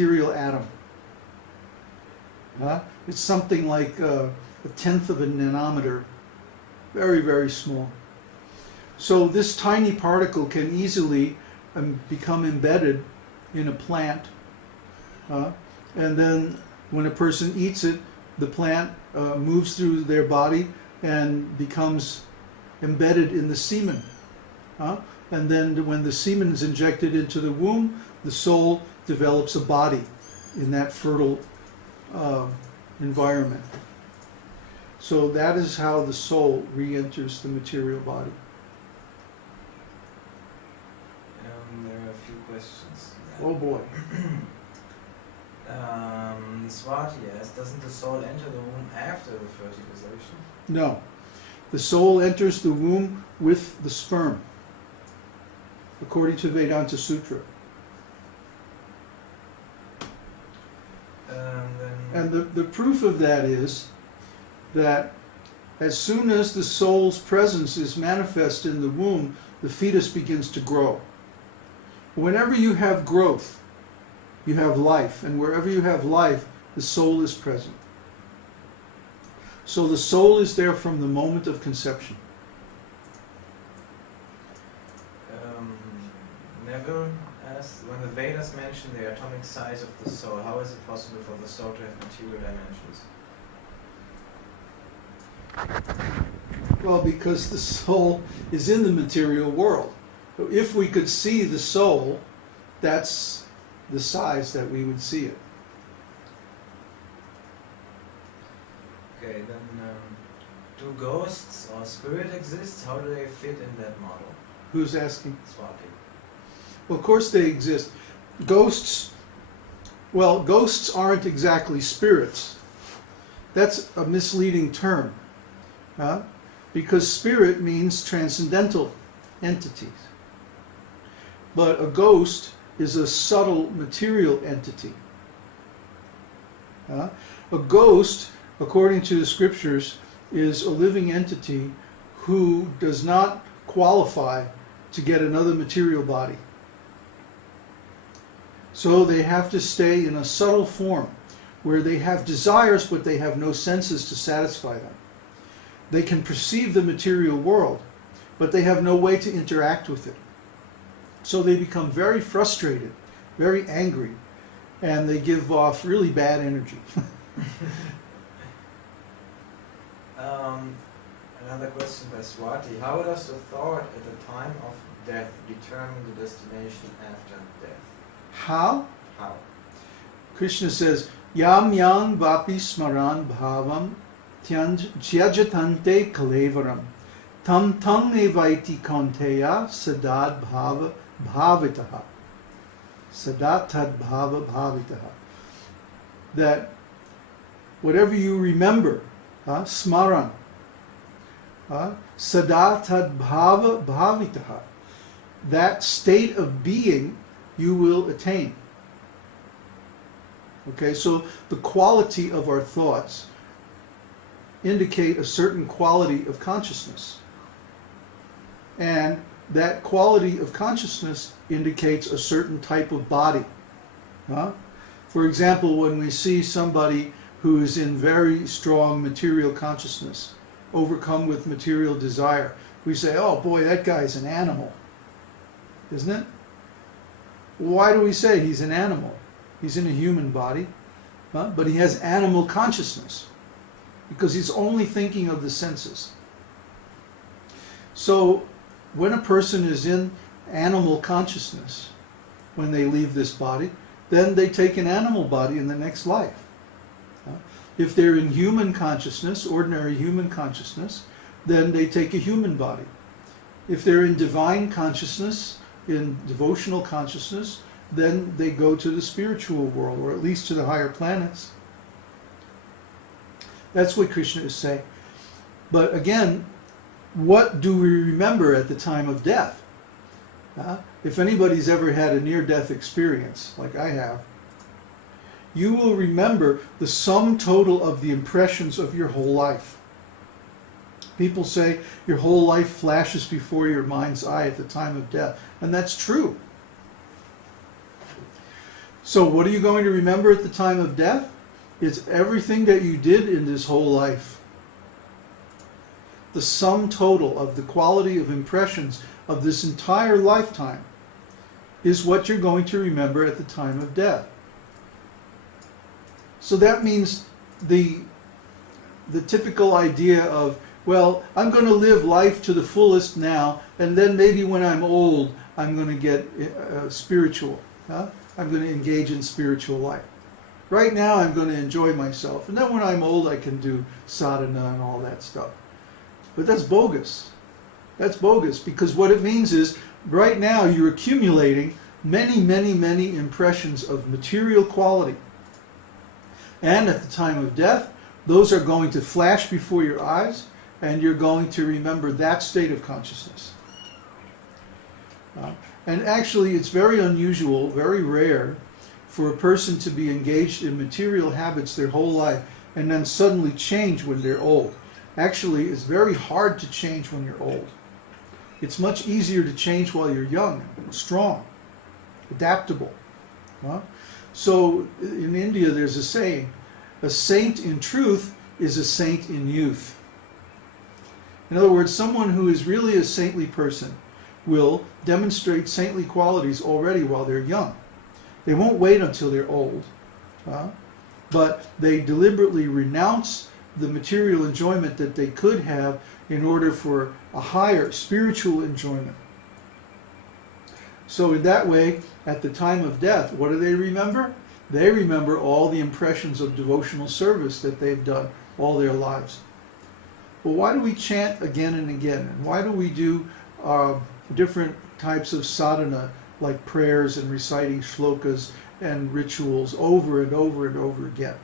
material atom. It's something like a tenth of a nanometer, very, very small. So this tiny particle can easily become embedded in a plant, and then when a person eats it, the plant moves through their body and becomes embedded in the semen. And then when the semen is injected into the womb, the soul develops a body in that fertile environment. So that is how the soul re-enters the material body. There are a few questions. Oh boy. Swati asks, doesn't the soul enter the womb after the fertilization? No. The soul enters the womb with the sperm, according to Vedānta-sūtra. And the proof of that is that as soon as the soul's presence is manifest in the womb, the fetus begins to grow. Whenever you have growth, you have life, and wherever you have life, the soul is present. So the soul is there from the moment of conception. Neville asks, when the Vedas mention the atomic size of the soul, how is it possible for the soul to have material dimensions? Well, because the soul is in the material world. So if we could see the soul, that's the size that we would see it. Okay, then do ghosts or spirit exist? How do they fit in that model? Who's asking? Swati. Well, of course they exist. Ghosts, well, ghosts aren't exactly spirits. That's a misleading term, because spirit means transcendental entities. But a ghost is a subtle material entity. A ghost, according to the scriptures, is a living entity who does not qualify to get another material body. So they have to stay in a subtle form where they have desires but they have no senses to satisfy them. They can perceive the material world, but they have no way to interact with it. So they become very frustrated, very angry, and they give off really bad energy. Another question by Swati. How does the thought at the time of death determine the destination after death? How? How? Krishna says, Yam yang vapi smaran bhavam tyajatante kalevaram tam tam evaiti konteya sadad bhava bhavitaha. Sadatad bhava bhavitaha. That whatever you remember, smaran, sadatad bhava bhavitaha, that state of being you will attain. Okay, so the quality of our thoughts indicate a certain quality of consciousness. And that quality of consciousness indicates a certain type of body. For example, when we see somebody who is in very strong material consciousness, overcome with material desire, we say, oh boy, that guy's an animal. Isn't it? Why do we say he's an animal? He's in a human body, but he has animal consciousness because he's only thinking of the senses. So when a person is in animal consciousness, when they leave this body, then they take an animal body in the next life. If they're in human consciousness, ordinary human consciousness, then they take a human body. If they're in divine consciousness, in devotional consciousness, then they go to the spiritual world, or at least to the higher planets. That's what Krishna is saying. But again, what do we remember at the time of death? If anybody's ever had a near-death experience, like I have, you will remember the sum total of the impressions of your whole life. People say your whole life flashes before your mind's eye at the time of death, and that's true. So what are you going to remember at the time of death? It's everything that you did in this whole life. The sum total of the quality of impressions of this entire lifetime is what you're going to remember at the time of death. So that means the typical idea of, well, I'm going to live life to the fullest now, and then maybe when I'm old, I'm going to get spiritual. Huh? I'm going to engage in spiritual life. Right now, I'm going to enjoy myself, and then when I'm old, I can do sadhana and all that stuff. But that's bogus. That's bogus, because what it means is, right now, you're accumulating many, many, many impressions of material quality. And at the time of death, those are going to flash before your eyes, and you're going to remember that state of consciousness. And actually, it's very unusual, very rare, for a person to be engaged in material habits their whole life and then suddenly change when they're old. Actually, it's very hard to change when you're old. It's much easier to change while you're young, strong, adaptable. So in India, there's a saying, a saint in truth is a saint in youth. In other words, someone who is really a saintly person will demonstrate saintly qualities already while they're young. They won't wait until they're old, but they deliberately renounce the material enjoyment that they could have in order for a higher spiritual enjoyment. So in that way, at the time of death, what do they remember? They remember all the impressions of devotional service that they've done all their lives. Well, why do we chant again and again? And why do we do different types of sadhana, like prayers and reciting shlokas and rituals over and over and over again?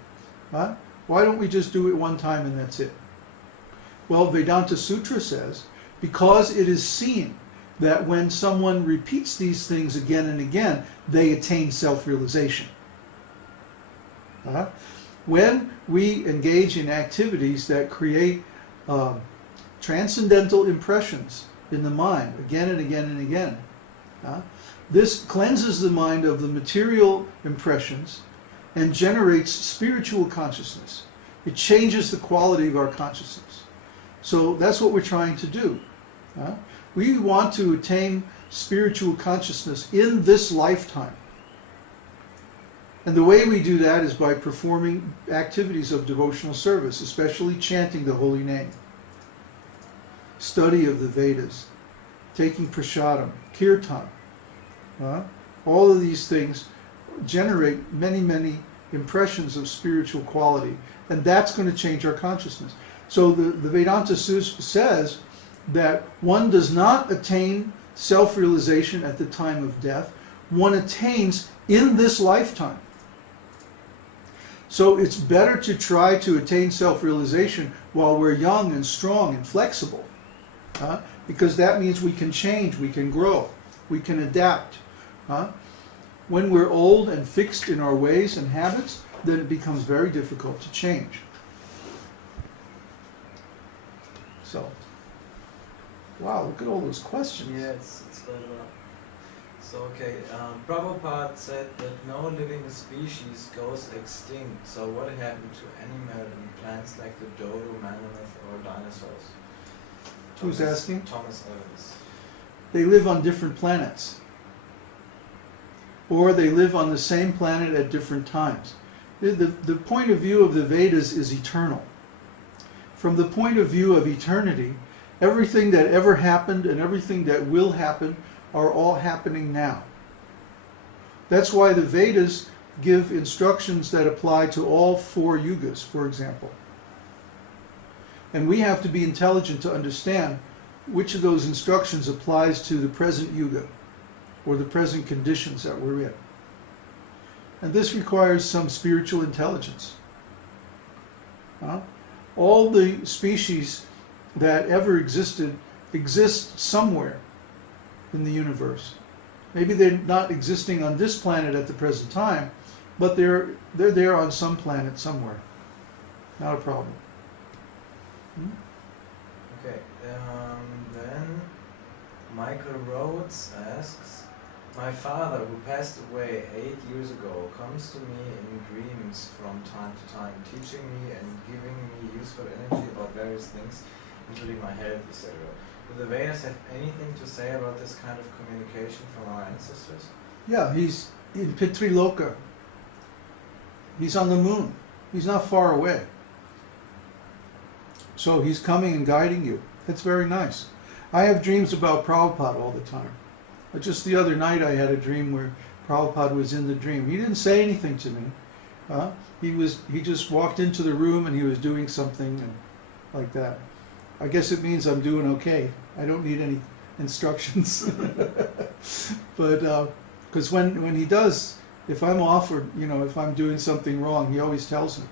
Why don't we just do it one time and that's it? Well, Vedānta-sūtra says, because it is seen that when someone repeats these things again and again, they attain self-realization. When we engage in activities that create transcendental impressions in the mind again and again and again, this cleanses the mind of the material impressions and generates spiritual consciousness. It changes the quality of our consciousness. So that's what we're trying to do. We want to attain spiritual consciousness in this lifetime. And the way we do that is by performing activities of devotional service, especially chanting the holy name, study of the Vedas, taking prasadam, kirtan. All of these things generate many, many impressions of spiritual quality, and that's going to change our consciousness. So the Vedānta-sūtra says that one does not attain self-realization at the time of death. One attains in this lifetime. So it's better to try to attain self-realization while we're young and strong and flexible, because that means we can change, we can grow, we can adapt. When we're old and fixed in our ways and habits, then it becomes very difficult to change. So, wow, look at all those questions. Yeah, it's quite a lot. So, okay, Prabhupada said that no living species goes extinct. So what happened to animal and plants like the dodo, mammoth, or dinosaurs? Who's asking? Thomas Evans. They live on different planets. Or they live on the same planet at different times. The point of view of the Vedas is eternal. From the point of view of eternity, everything that ever happened and everything that will happen are all happening now. That's why the Vedas give instructions that apply to all 4 yugas, for example. And we have to be intelligent to understand which of those instructions applies to the present yuga, or the present conditions that we're in. And this requires some spiritual intelligence. All the species that ever existed exist somewhere in the universe. Maybe they're not existing on this planet at the present time, but they're there on some planet somewhere. Not a problem. Okay, then Michael Rhodes asks, My father, who passed away 8 years ago, comes to me in dreams from time to time, teaching me and giving me useful energy about various things, including my health, etc. Do the Vedas have anything to say about this kind of communication from our ancestors? Yeah, he's in Pitriloka. He's on the moon. He's not far away. So he's coming and guiding you. That's very nice. I have dreams about Prabhupada all the time. But just the other night I had a dream where Prabhupada was in the dream. He didn't say anything to me. He just walked into the room and he was doing something and like that. I guess it means I'm doing okay. I don't need any instructions. But because when he does, if I'm off or if I'm doing something wrong, he always tells me.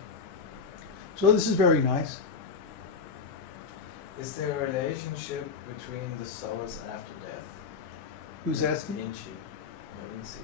So this is very nice. Is there a relationship between the souls after death? Who's asking? Inchi. Or Insi.